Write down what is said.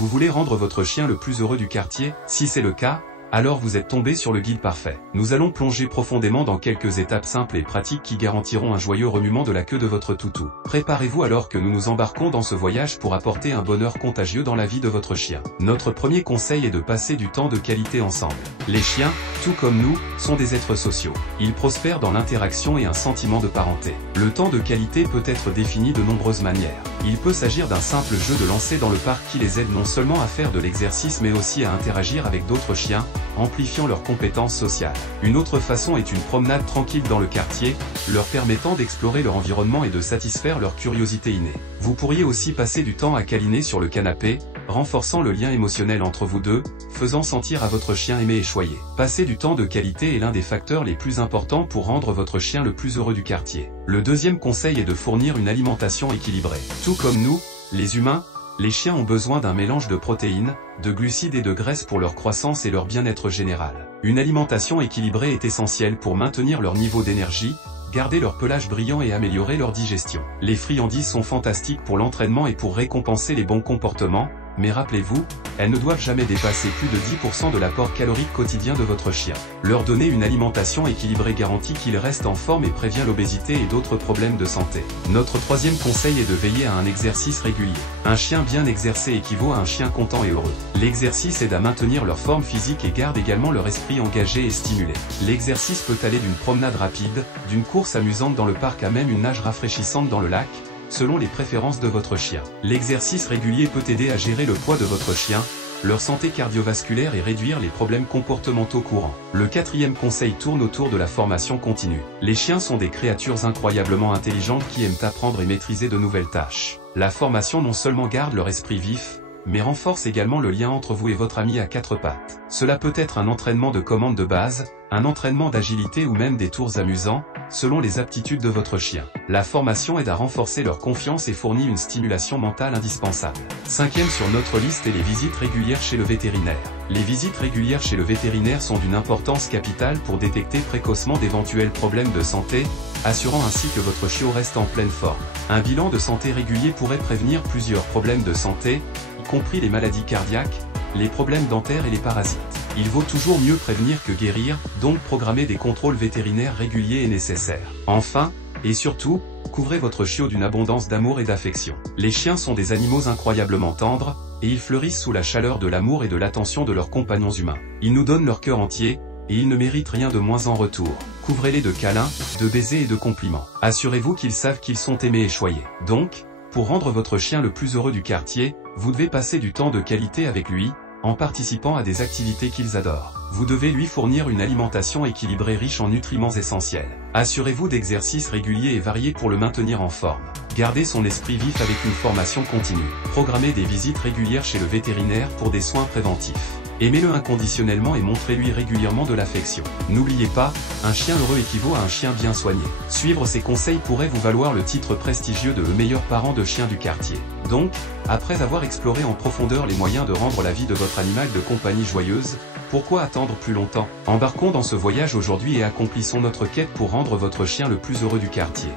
Vous voulez rendre votre chien le plus heureux du quartier? Si c'est le cas, alors vous êtes tombé sur le guide parfait. Nous allons plonger profondément dans quelques étapes simples et pratiques qui garantiront un joyeux remuement de la queue de votre toutou. Préparez-vous alors que nous nous embarquons dans ce voyage pour apporter un bonheur contagieux dans la vie de votre chien. Notre premier conseil est de passer du temps de qualité ensemble. Les chiens, tout comme nous, sont des êtres sociaux. Ils prospèrent dans l'interaction et un sentiment de parenté. Le temps de qualité peut être défini de nombreuses manières. Il peut s'agir d'un simple jeu de lancer dans le parc qui les aide non seulement à faire de l'exercice mais aussi à interagir avec d'autres chiens, amplifiant leurs compétences sociales. Une autre façon est une promenade tranquille dans le quartier, leur permettant d'explorer leur environnement et de satisfaire leur curiosité innée. Vous pourriez aussi passer du temps à câliner sur le canapé, renforçant le lien émotionnel entre vous deux, faisant sentir à votre chien aimé et choyé. Passer du temps de qualité est l'un des facteurs les plus importants pour rendre votre chien le plus heureux du quartier. Le deuxième conseil est de fournir une alimentation équilibrée. Tout comme nous, les humains, les chiens ont besoin d'un mélange de protéines, de glucides et de graisses pour leur croissance et leur bien-être général. Une alimentation équilibrée est essentielle pour maintenir leur niveau d'énergie, garder leur pelage brillant et améliorer leur digestion. Les friandises sont fantastiques pour l'entraînement et pour récompenser les bons comportements, mais rappelez-vous, elles ne doivent jamais dépasser plus de 10% de l'apport calorique quotidien de votre chien. Leur donner une alimentation équilibrée garantit qu'il reste en forme et prévient l'obésité et d'autres problèmes de santé. Notre troisième conseil est de veiller à un exercice régulier. Un chien bien exercé équivaut à un chien content et heureux. L'exercice aide à maintenir leur forme physique et garde également leur esprit engagé et stimulé. L'exercice peut aller d'une promenade rapide, d'une course amusante dans le parc à même une nage rafraîchissante dans le lac, selon les préférences de votre chien. L'exercice régulier peut aider à gérer le poids de votre chien, leur santé cardiovasculaire et réduire les problèmes comportementaux courants. Le quatrième conseil tourne autour de la formation continue. Les chiens sont des créatures incroyablement intelligentes qui aiment apprendre et maîtriser de nouvelles tâches. La formation non seulement garde leur esprit vif, mais renforce également le lien entre vous et votre ami à quatre pattes. Cela peut être un entraînement de commande de base, un entraînement d'agilité ou même des tours amusants, selon les aptitudes de votre chien. La formation aide à renforcer leur confiance et fournit une stimulation mentale indispensable. Cinquième sur notre liste est les visites régulières chez le vétérinaire. Les visites régulières chez le vétérinaire sont d'une importance capitale pour détecter précocement d'éventuels problèmes de santé, assurant ainsi que votre chiot reste en pleine forme. Un bilan de santé régulier pourrait prévenir plusieurs problèmes de santé, y compris les maladies cardiaques, les problèmes dentaires et les parasites. Il vaut toujours mieux prévenir que guérir, donc programmer des contrôles vétérinaires réguliers est nécessaire. Enfin, et surtout, couvrez votre chiot d'une abondance d'amour et d'affection. Les chiens sont des animaux incroyablement tendres, et ils fleurissent sous la chaleur de l'amour et de l'attention de leurs compagnons humains. Ils nous donnent leur cœur entier, et ils ne méritent rien de moins en retour. Couvrez-les de câlins, de baisers et de compliments. Assurez-vous qu'ils savent qu'ils sont aimés et choyés. Donc, pour rendre votre chien le plus heureux du quartier, vous devez passer du temps de qualité avec lui, en participant à des activités qu'ils adorent. Vous devez lui fournir une alimentation équilibrée riche en nutriments essentiels. Assurez-vous d'exercices réguliers et variés pour le maintenir en forme. Gardez son esprit vif avec une formation continue. Programmez des visites régulières chez le vétérinaire pour des soins préventifs. Aimez-le inconditionnellement et montrez-lui régulièrement de l'affection. N'oubliez pas, un chien heureux équivaut à un chien bien soigné. Suivre ces conseils pourrait vous valoir le titre prestigieux de meilleur parent de chien du quartier. Donc, après avoir exploré en profondeur les moyens de rendre la vie de votre animal de compagnie joyeuse, pourquoi attendre plus longtemps? Embarquons dans ce voyage aujourd'hui et accomplissons notre quête pour rendre votre chien le plus heureux du quartier.